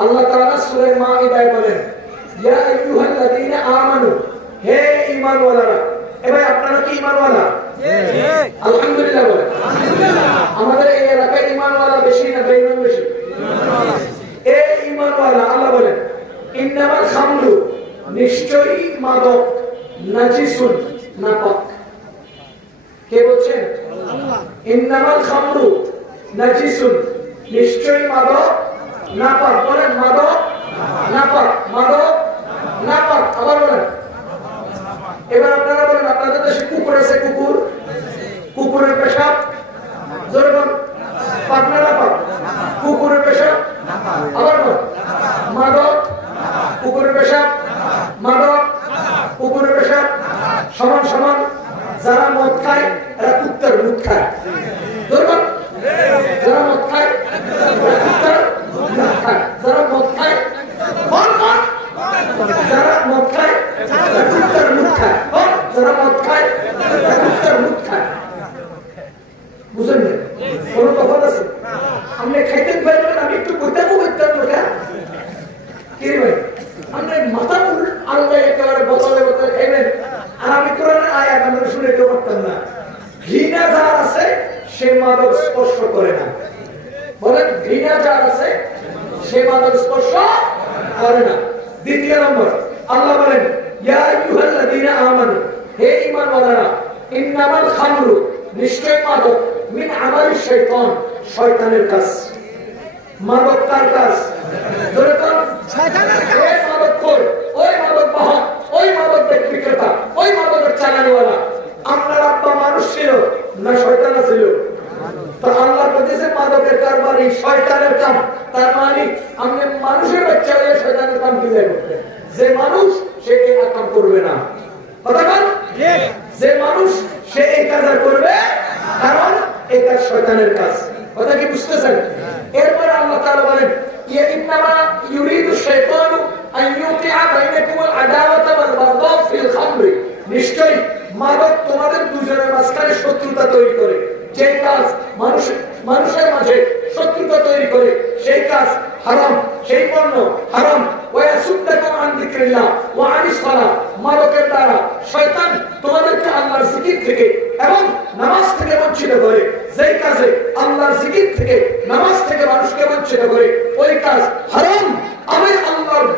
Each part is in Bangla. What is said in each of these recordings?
আল্লাহ তাআলা সূরা মাঈদায় বলেন, ইয়া আইয়ুহাল্লাযীনা আমানু, হে ঈমানওয়ালারা। এবার আপনারা কি ঈমানওয়ালা? জি। আলহামদুলিল্লাহ বলেন। আলহামদুলিল্লাহ। আমাদের এই এলাকায় ঈমানওয়ালা বেশি না বেঈমান বেশি? ঈমানওয়ালা। এই ঈমানওয়ালা আল্লাহ বলেন, ইন্নামাল খামরু, নিশ্চয়ই মাদক, নাজিসুন, নাপাক। কে বলছেন? আল্লাহ। ইন্নামাল খামরু নাজিসুন, নিশ্চয়ই মাদক নাপাক। বলেন মাদক নাপাক, মাদক নাপাক। আবার বলেন। এবার আপনারা বলেন, আপনাদের দেশে কুকুর আছে? কুকুর, কুকুরের পেশাব জোরে বলেন, পাক না নাপাক? কুকুরের পেশাব। আবার বলেন মাদক, কুকুরের পেশাব, মাদক, কুকুরের পেশাব সমান সমান। যারা মদ খায় এরা কুত্তার দুধ খায়। জোরে বলেন। যারা মদ খায় কুত্তার দুধ খায়। যারা মদ খায়, যারা মদ খায় কুত্তার দুধ খায়। যারা মদ খায় কুত্তার দুধ খায়। বুঝলেন না? কোন তফাৎ আছে? আপনি খাইতেন পারবেন, আমি একটু কইতাম কইতাম লোকা কি রে ভাই, আপনি মাথা আল্লাহ একেবারে বতলে বতলে খাইবেন, আর আমি কোরআনের আয়াত আমরা শুনে কেউ পারতাম না। ঘৃণা যার আছে সে মাদক স্পর্শ করে না। বলেন ঘৃণা যার আছে সে মাদক স্পর্শ করে না। দ্বিতীয় নম্বর আল্লাহ বলেন, ইয়া আইয়ুহাল্লাযীনা আমানু, হে ঈমানওয়ালারা, ইন্নামাল খামরু, নিশ্চয় মাদক, মিন আমালিশ শাইতান, শয়তানের কাজ। মাদক কার কাজ? ধরে তো শয়তানের কাজ। ওই মাদকখোর, ওই মাদক বাহক, ওই মাদক বিক্রেতা, ওই মাদকের চালানিওয়ালা আপনার আব্বা মানুষ ছিল না শয়তান ছিল? তো আল্লাহ বলেছে মাদকের কারবারি শয়তানের কাম। তার মানে আপনি মানুষের বাচ্চা হয়ে শয়তানের কাম কি করতে? যে মানুষ সে এই কাম করবে না। কথা বল। যে মানুষ সে এই কাজ করবে, কারণ এই কাজ শয়তানের কাজ। কথা কি বুঝতেছেন? এরপর আল্লাহ তাআলা বলেন, ইয়া ইন্নামা ইউরিদু শাইতানু আন ইউকিআ বাইনাকুমুল আদাওয়াতা ওয়াল বাগদা ফিল খামরি, নিশ্চয়ই মাদক তোমাদের দুজনের মাঝখানে শত্রুতা তৈরি করে। যে কাজ মানুষের মাঝে শত্রুতা তৈরি করে সেই কাজ হারাম, সেই পণ্য হারাম। ওয়া ইয়াসুদ্দাকুম আন যিকরিল্লাহ ওয়া আনিস সালাহ, মাদকের দ্বারা শয়তান তোমাদেরকে আল্লাহর জিকির থেকে এবং নামাজ থেকে বঞ্চিত করে। যেই কাজে আল্লাহর জিকির থেকে নামাজ থেকে মানুষকে বঞ্চিত করে ওই কাজ হারাম। আমি আল্লাহর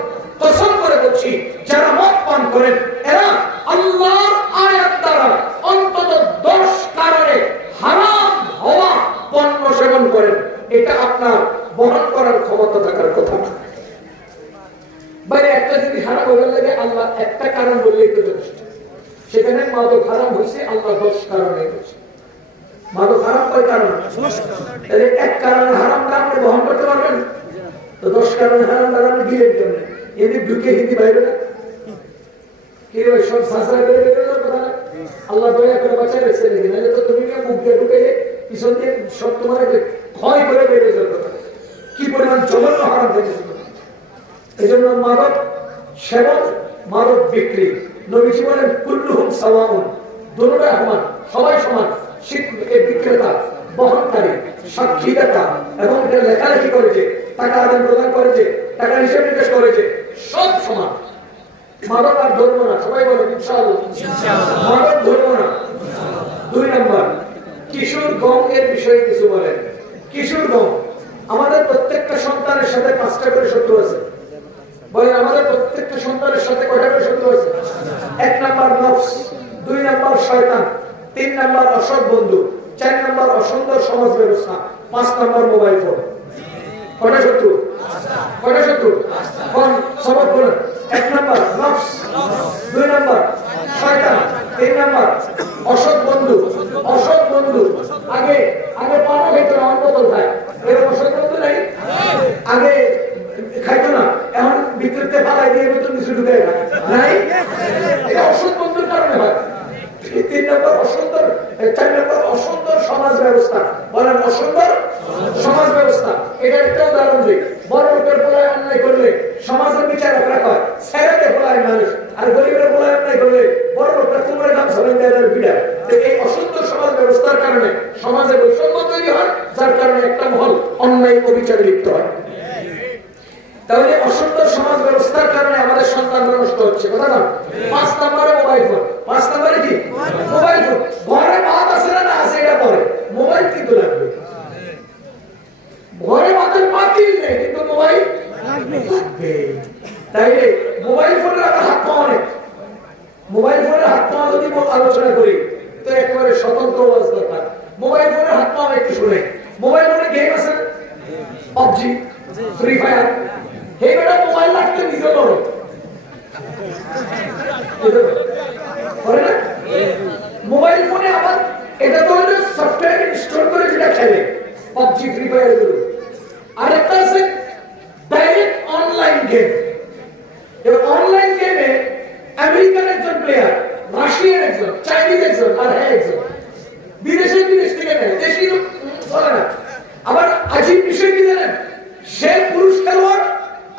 কসম করে বলছি, যারা মদ পান করেন এরা আল্লাহর আয়াত দ্বারা অন্তত 10 কারণে হারাম হওয়া পণ্য সেবন করেন। এটা আপনার বহন করার ক্ষমতা থাকার কথা না। বাইরে একটা যদি হারাম হয়ে লাগে আল্লাহ একটা কারণ বললেই তো যথেষ্ট। সেখানে মাদক হারাম হয়েছে, আল্লাহ 10 কারণে হয়েছে। মাদক হারাম কয় কারণ? তাহলে এক কারণে হারামটা আপনি বহন করতে পারবেন, তো 10 কারণে হারাম লাগানো দিলেন কেমনে? এদের ঢুকে হিন্দি বাইরে না কি ওই সব সাসরা করে বেরোলো কথা না। আল্লাহ দয়া করে বাঁচাই রেখেছে নাকি, নাহলে তো তুমি মুখ দিয়ে ঢুকে পিছন দিয়ে সব তোমার ক্ষয় করে বেরিয়ে যেত। কি পরিমাণ জঘন্য হারাম দেখেছিল। এই জন্য মাদক সেবন, মাদক বিক্রি, নবীজি বলেন কুল্লুহুম সাওয়াউন, দুটোটাই সমান, সবাই সমান। বিক্রেতা, বহনকারী, সাক্ষীদাতা এবং এটা লেখালেখি করেছে, টাকা আদান প্রদান করেছে, টাকা হিসেব নিকাশ করেছে, সব সমান। মাদক আর ধরবো না, সবাই বলেন ইনশাআল্লাহ। মাদক ধরবো না। 2 নম্বর কিশোর গম এর বিষয়ে কিছু বলেন। কিশোর গম, আমাদের প্রত্যেকটা সন্তানের সাথে 5টা করে শত্রু আছে। বলেন আমাদের প্রত্যেকটা সন্তানের সাথে কয়টা করে শত্রু আছে? 1 নম্বর নফস, 2 নম্বর শয়তান, 3 নম্বর অসৎ বন্ধু, 4 নম্বর অসুন্দর সমাজ ব্যবস্থা, 5 নম্বর মোবাইল ফোন। কয়টা শত্রু? কয়টা শত্রু? কোন সবক বলেন? 1 নম্বর নফস, 2 নম্বর শয়তান, 3 নম্বর অসৎ বন্ধু। অসৎ বন্ধু আগে আগে পানা খাইতো না, অন্তত খায়। এরকম অসৎ বন্ধু নাই? আগে খাইতো না, এখন ভিতরতে পালাই দিয়ে নতুন কিছু ঢুকে নাই। এটা অসৎ বন্ধুর কারণে হয়। 3 নম্বর অসুন্দর, 4 নম্বর অসুন্দর সমাজ ব্যবস্থা। বলেন অসুন্দর সমাজ ব্যবস্থা। এটা একটা উদাহরণ দিই। বড় লোকের পোলায় অন্যায় করলে সমাজের বিচার রাখা হয়, ছেড়ে পোলায় মানুষ, আর গরিবের পোলায় অন্যায় করলে বড় লোকরা কুমড়ে দাম সবাই দেয় বিড়া। এই অসুন্দর সমাজ ব্যবস্থার কারণে সমাজে বৈষম্য তৈরি হয়, যার কারণে একটা মহল অন্যায় অবিচারে লিপ্ত হয়। তাহলে অসুন্দর সমাজ ব্যবস্থার কারণে আমাদের সন্তানরা নষ্ট হচ্ছে, কথা না? 5 নম্বরে মোবাইল ফোন। 5 নম্বরে কি? Mobile phone. ঘরে ভাত আছে না আছে এটা পরে, মোবাইল কিন্তু লাগবে। ঘরে ভাতের পাতিল নেই কিন্তু মোবাইল লাগবে। তাইলে মোবাইল ফোনের আমরা হাত পাওয়া অনেক। মোবাইল ফোনের হাত পাওয়া যদি আলোচনা করি তো একেবারে স্বতন্ত্র ওয়াজ দরকার। মোবাইল ফোনের হাত পাওয়া একটু শুনে। মোবাইল ফোনে গেম আছে, PUBG, ফ্রি ফায়ার। হে বেটা মোবাইল লাগতে নিজে করো করে না? মোবাইল ফোনে আবার এটা তো হলো সফটওয়্যার ইনস্টল করে যেটা খেলে, PUBG, ফ্রি ফায়ার এগুলো। আর একটা আছে ডাইরেক্ট অনলাইন গেম। এবার অনলাইন গেমে আমেরিকান একজন প্লেয়ার, রাশিয়ান একজন, চাইনিজ একজন, আর হ্যাঁ একজন বিদেশ থেকে নেয়, দেশি লোক বলে না। আবার আজীব বিষয় কি জানেন? সে পুরুষ খেলোয়াড়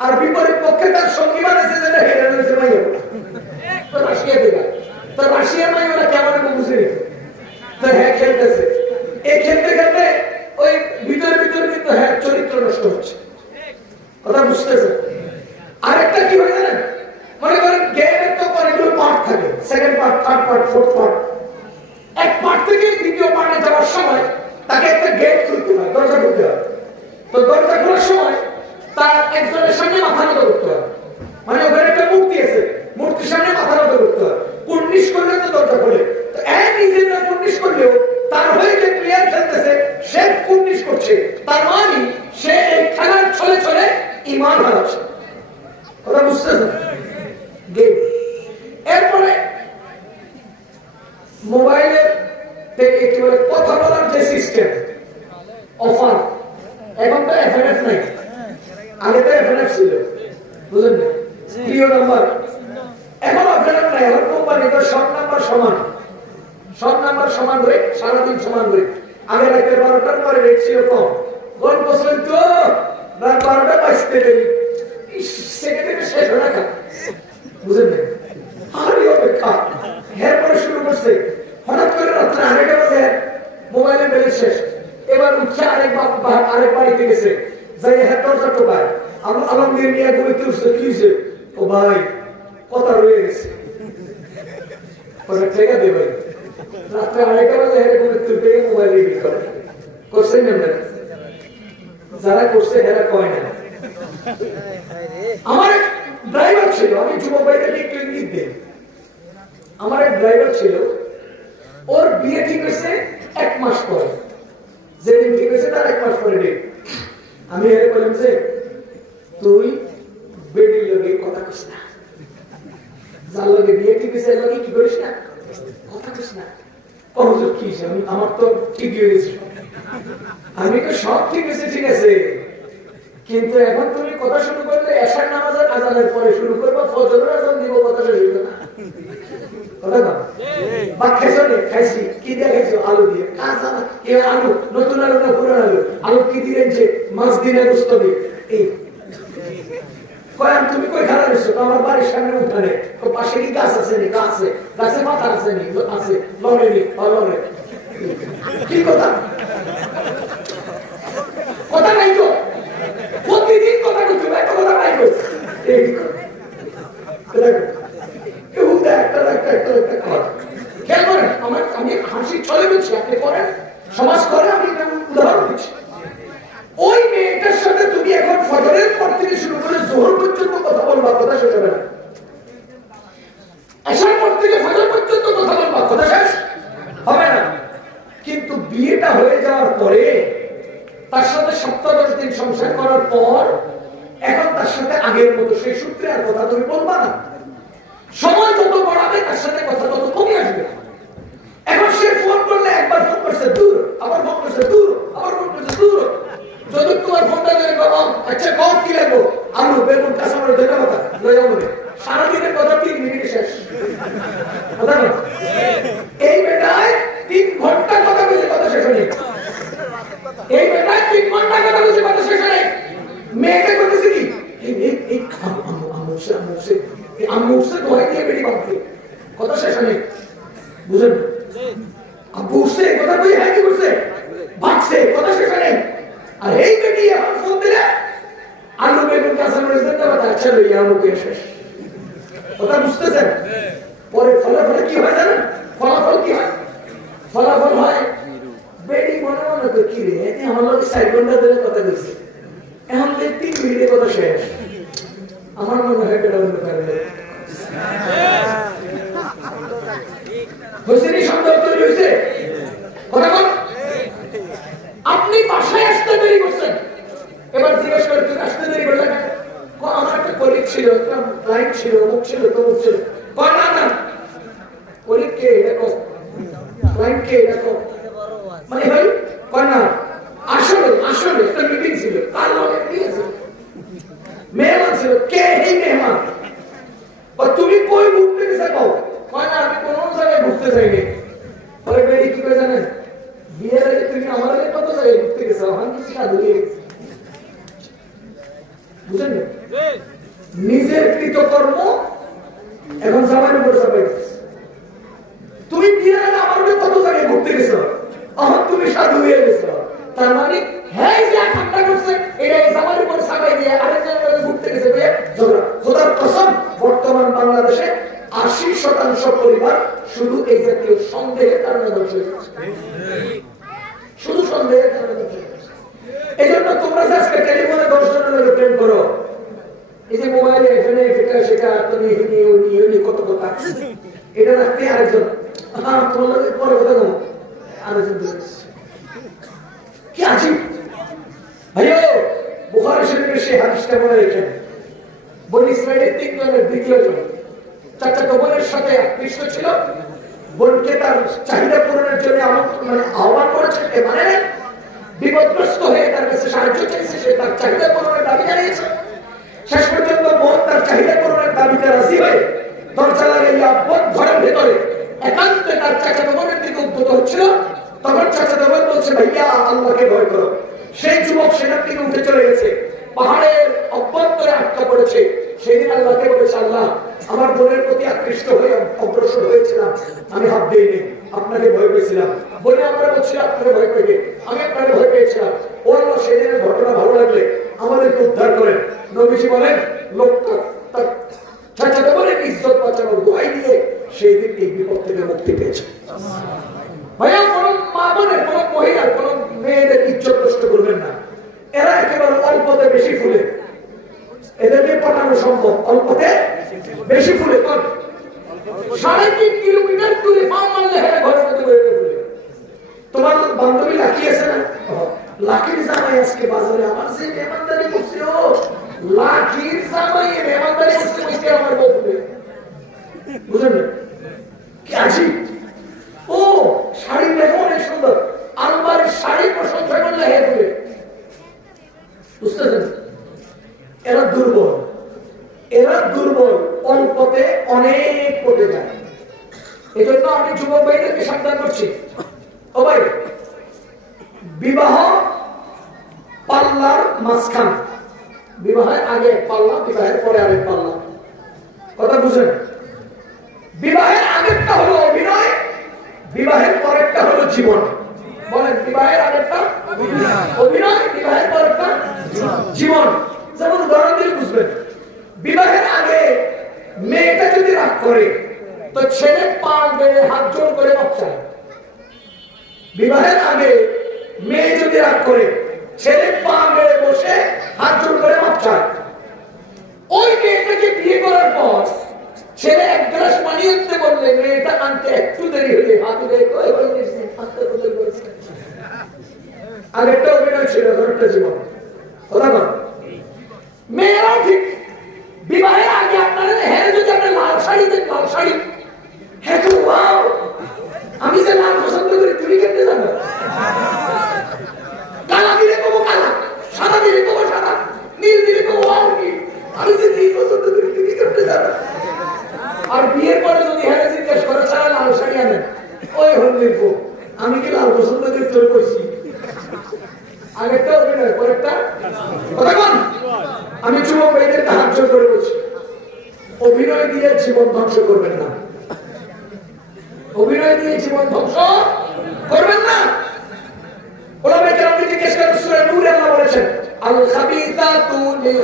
আর বিপরীত পক্ষে তার সঙ্গী বানাইছে যেটা হেরে রয়েছে মাইয়া। তো রাশিয়া থেকে তো রাশিয়ার মাইয়া কেমন বুঝে নিত, তো হ্যাঁ খেলতেছে। এই খেলতে খেলতে ওই ভিতরে কিন্তু হ্যাঁ চরিত্র নষ্ট হচ্ছে, কথা বুঝতেছে? আরেকটা কি হয় জানেন? মনে করেন গেমের তো অনেকগুলো পার্ট থাকে, second part, third part, fourth part. এক পার্ট থেকে দ্বিতীয় পার্টে যাওয়ার সময় তাকে একটা গেট খুলতে হয়, দরজা খুলতে হয়। তো দরজা খোলার সময় তার একজনের সামনে মাথা নত করতে হয়, মানে ওখানে একটা মূর্তি আছে, মূর্তির সামনে মাথা নত করতে হয়। কুর্নিশ করলে তো দরজা খোলে, তো এক নিজের না কুর্নিশ করলেও তার হয়ে যে প্লেয়ার খেলতেছে সে কুর্নিশ করছে, তার মানে সে এই খেলার চলে চলে ঈমান হারাচ্ছে, কথা বুঝতেছেন? গেম। এরপরে মোবাইলের থেকে কি বলে কথা বলার যে সিস্টেম, অফার। এখন তো FNF নাই, আগে তো FNF ছিল, বুঝলেন না? প্রিয় নাম্বার। এখন FNF নাই, এখন কোম্পানি তো শর্ট নাম্বার সমান, শর্ট নাম্বার সমান রেট, সারাদিন সমান রেট। আগে রাতে 12টার পরে রেট ছিল কম, গল্প চলত রাত 12টা বাজতে দেরি, সেকেন্ডে শেষ হয়ে না, বুঝলেন না? আরে অপেক্ষা। এরপরে শুরু করছে হঠাৎ করে রাত্রে 2:30 বাজে মোবাইলের ব্যালেন্স শেষ। এবার উঠছে আরেক বাড়িতে গেছে, যাই হ্যাঁ দরজা টোকায় আলমগীর নিয়ে ঘুরতে উঠছে, কি হয়েছে? ও ভাই কথা রয়ে গেছে, ঠেকা দে ভাই। রাত্রে 2:30 বাজে হেরে ঘুরতে উঠে মোবাইল রিডিং করে করছেন না? যারা করছে এরা কয় না। আমার এক ড্রাইভার ছিল, আমি যুবক ভাইদেরকে একটু ইঙ্গিত দিই। আমার এক ড্রাইভার ছিল, ওর বিয়ে ঠিক হয়েছে 1 মাস পরে, যেদিন ঠিক হয়েছে তার 1 মাস পরে ডেট। আমি এর বললাম যে তুই বেডির লগে কথা কইস না, যার লগে বিয়ে ঠিক হয়েছে এর লগে কি করিস না, কথা কইস না। হুজুর কি আমি আমার তো ঠিক হয়ে গেছে। আমি তো সব ঠিক আছে, ঠিক আছে, কিন্তু এখন তুমি কথা শুরু করলে এশার নামাজের আজানের পরে শুরু করবো, ফজরের আজান দিব, কথা শুরু না, কথা না? বা খাইছো রে? খাইছি। কি দিয়ে খাইছো? আলু দিয়ে। কাঁচা আলু, নতুন আলু না পুরান আলু? আলু কি দিয়ে এনেছে? মাছ দিয়ে গোস্ত দিয়ে। এই কয়াম তুমি কই খারাপ হয়েছো? আমার বাড়ির সামনে উঠানে, পাশে কি গাছ আছে নি? গাছে, গাছে মাথা আছে নি? আছে। লড়ে নি? লড়ে। কি কথা? কথা নাই তো, প্রতিদিন কথা বলছো, একটা কথা নাই তো। আমি হাসি চলে বলছি, আপনি করেন, সমাজ করে, আমি উদাহরণ দিচ্ছি। ওই মেয়েটার সাথে তুমি এখন ফজরের পর থেকে শুরু করে জোহর পর্যন্ত কথা বলবা, কথা শেষ হবে না। আসার পর থেকে ফজর পর্যন্ত কথা বলবা, কথা শেষ হবে না। কিন্তু বিয়েটা হয়ে যাওয়ার পরে তার সাথে 7-10 দিন সংসার করার পর এখন তার সাথে আগের মতো সেই সূত্রে আর কথা তুমি বলবা না। সময় যত বাড়াবে তার সাথে কথা তত কমে আসবে। এখন সে ফোন করলে একবার ফোন করছে দূর, আবার ফোন করছে দূর, আবার ফোন করছে দূর। যদি তোমার ফোনটা দেবে বাবা, আচ্ছা কত কি লাগবো? আলু, বেগুন, কাঁচামরিচ, ধনে পাতা লইয়া বলে সারাদিনের কথা 3 মিনিটে শেষ। কথা না? এই বেটায় 3 ঘন্টা কথা বলছে, কথা শেষ হয়নি। এই বেটায় 3 ঘন্টা কথা বলছে, কথা শেষ হয়নি। মেয়েকে বলতেছে কি এই আমুসে দোয়াই দিয়ে বেরিয়ে বাঁধতে, কথা শেষ হয়নি। বুঝলেন? আব্বু উঠছে, কথা কই হ্যাঁ কি করছে? ভাগছে, কথা শেষ হয়নি। আর এই বেটি এখন ফোন দিলে আলু বেগুন কাঁচা মরিচ দেন না আচ্ছা লইয়া মুখে শেষ কথা বুঝতেছেন পরে ফলাফল কি হয় জানেন ফলাফল কি হয় ফলাফল হয় বেডি মনে মনে তো কি রে আমার লোক 60 ঘন্টা ধরে কথা বলছে এখন 3 মিনিটে কথা শেষ আমার মনে হয় এটা অন্য কারণে হোসেনি সন্দেহ তৈরি হয়েছে কথা বল আপনি বাসায় আসতে দেরি করছেন এবার জিজ্ঞেস করে তুই আসতে দেরি করলেন আমার একটা কলিগ ছিল একটা ক্লায়েন্ট ছিল অমুক ছিল তমুক ছিল না না কলিগকে এরকম ক্লায়েন্টকে এরকম মানে ভাই না আসলে আসলে একটা মিটিং ছিল তার লগে দিয়েছে মেহমান ছিল কে এই মেহমান তুমি কই ঘুরতে গেছে কও না আমি কোন জায়গায় ঘুরতে যাইনি পরে বেরি কি করে জানেন বিয়ের আগে তুমি আমাদের কত জায়গায় ঘুরতে গেছো আমি কি সাধু বুঝলেন নিজের কৃতকর্ম এখন জামাইয়ের উপর চাপাই তুমি বিয়ের আগে আমাদের কত জায়গায় ঘুরতে গেছো এখন তুমি সাধু হয়ে গেছো তার মানে হ্যাঁ যে ঠান্ডা করছে এটা জামাইয়ের উপর চাপাই দিয়ে আরেক জায়গায় ঘুরতে গেছে ভাইয়া ঝগড়া খোদার কসম বর্তমান বাংলাদেশে 80% পরিবার শুধু এই জাতীয় সন্দেহের কারণে ধ্বংস হয়ে যাচ্ছে শুধু সন্দেহের কারণে ধ্বংস হয়ে যাচ্ছে এই জন্য তোমরা আজকে টেলিফোনে 10 জনের লোক প্রেম করো এই যে মোবাইলে এখানে সেটা তুমি উনি কত কথা এটা রাখতে আরেকজন হ্যাঁ তোমার লোকের পরে কথা বলো আরেকজন কি আছি ভাইও বুখারী শরীফের সেই হাদিসটা মনে রেখেন বনি ইসরাইলের 3 জনের দ্বিতীয় জন চাচাতো বোনের সাথে আকৃষ্ট ছিল বোনকে তার চাহিদা পূরণের জন্য আহ্বান করেছে মানে বিপদগ্রস্ত হয়ে তার কাছে সাহায্য চেয়েছে সে তার চাহিদা পূরণের দাবি জানিয়েছে শেষ পর্যন্ত বোন তার চাহিদা পূরণের দাবিতে রাজি হয়ে দরজা লাগাইয়া বোন ঘরের ভেতরে একান্তে তার চাচাতো বোনের দিকে উদ্যত হচ্ছিল তখন চাচাতো বোন বলছে ভাইয়া আল্লাহকে ভয় করো সেই যুবক সেখান থেকে উঠে চলে গেছে পাহাড়ের অভ্যন্তরে আটকা পড়েছে সেদিন আল্লাহকে বলেছে আল্লাহ আমার বোনের প্রতি আকৃষ্ট হয়ে অগ্রসর হয়েছিলাম আমি হাত দিইনি আপনাকে ভয় পেয়েছিলাম বলে আমরা বলছি আপনাকে ভয় পেয়ে আমি আপনাকে ভয় পেয়েছিলাম ও আল্লাহ সেদিনের ঘটনা ভালো লাগলে আমাদেরকে উদ্ধার করেন নবীজি বলেন লোকটা তার চাচাতো বোনের ইজ্জত বাঁচানোর দোহাই দিয়ে সেই দিন এই বিপদ থেকে মুক্তি পেয়েছে ভাইয়া কোন মা বোনের কোন মহিলার কোন মেয়েদের ইজ্জত নষ্ট করবেন না এরা একেবারে অল্পতে বেশি ফুলে এদেরকে পাঠানো সম্ভব অল্পতে বেশি ফুলে 3.5 কিলোমিটার দূরে পাম মারলে হ্যাঁ ঘরের মধ্যে বেরোতে ফুলে তোমার বান্ধবী লাকি আছে না লাকির জামাই আজকে বাজারে আমার যে মেহমানদারি করছে ও লাকির জামাই মেহমানদারি করছে বসে আমার বউ ফুলে বুঝলেন কি আছি ও শাড়ি দেখো অনেক সুন্দর আলমারির শাড়ি প্রশংসা করলে হ্যাঁ ফুলে বুঝতেছেন এরা দুর্বল অল্পতে অনেক পড়ে যায় এই জন্য আমি যুবক ভাইদেরকে সাবধান করছি ও ভাই বিবাহ পাল্লার মাঝখান বিবাহের আগে এক পাল্লা বিবাহের পরে আরেক পাল্লা কথা বুঝেন বিবাহের আগেরটা হলো অভিনয় বিবাহের পরেরটা হলো জীবন বলেন বিবাহের আগেরটা অভিনয় বিবাহের পরেরটা জীবন যেমন উদাহরণ দিয়ে বুঝবেন বিবাহের আগে মেয়েটা যদি রাগ করে তো ছেলে পা বেড়ে হাত জোর করে মাপ চায় বিবাহের আগে মেয়ে যদি রাগ করে ছেলে পা বেড়ে বসে হাত জোর করে মাপ চায় ওই মেয়েটাকে বিয়ে করার পর ছেলে 1 গ্লাস পানি আনতে বললে মেয়েটা আনতে একটু দেরি হলে হাত আরেকটা অভিনয় ছিল ধরটা জীবন কথা বল মেয়েরাও ঠিক বিবাহের আগে আপনারা হ্যাঁ যদি আপনার লাল শাড়ি দেন লাল শাড়ি হ্যাঁ ওয়াও আমি যে লাল পছন্দ করি তুমি কেমনে জানো কালা দিলে কবো কালা সাদা দিলে কবো সাদা নীল দিলে কবো ওয়াও নীল আমি যে নীল পছন্দ করি তুমি কেমনে জানো আর বিয়ের পরে যদি হ্যাঁ জিজ্ঞেস করে সারা লাল শাড়ি আনেন ওই হল আমি কি লাল পছন্দ করি তোর করছি আগেরটা অভিনয় পরেরটা কথা বল আমি যুবক ভাইদেরকে হাত জোর করে বলছি অভিনয় দিয়ে জীবন ধ্বংস করবেন না অভিনয় দিয়ে জীবন ধ্বংস করবেন না ওলামায়ে কেরাম জিজ্ঞেস করেন সূরা নূরে আল্লাহ বলেছেন আল খাবিসাতু লিল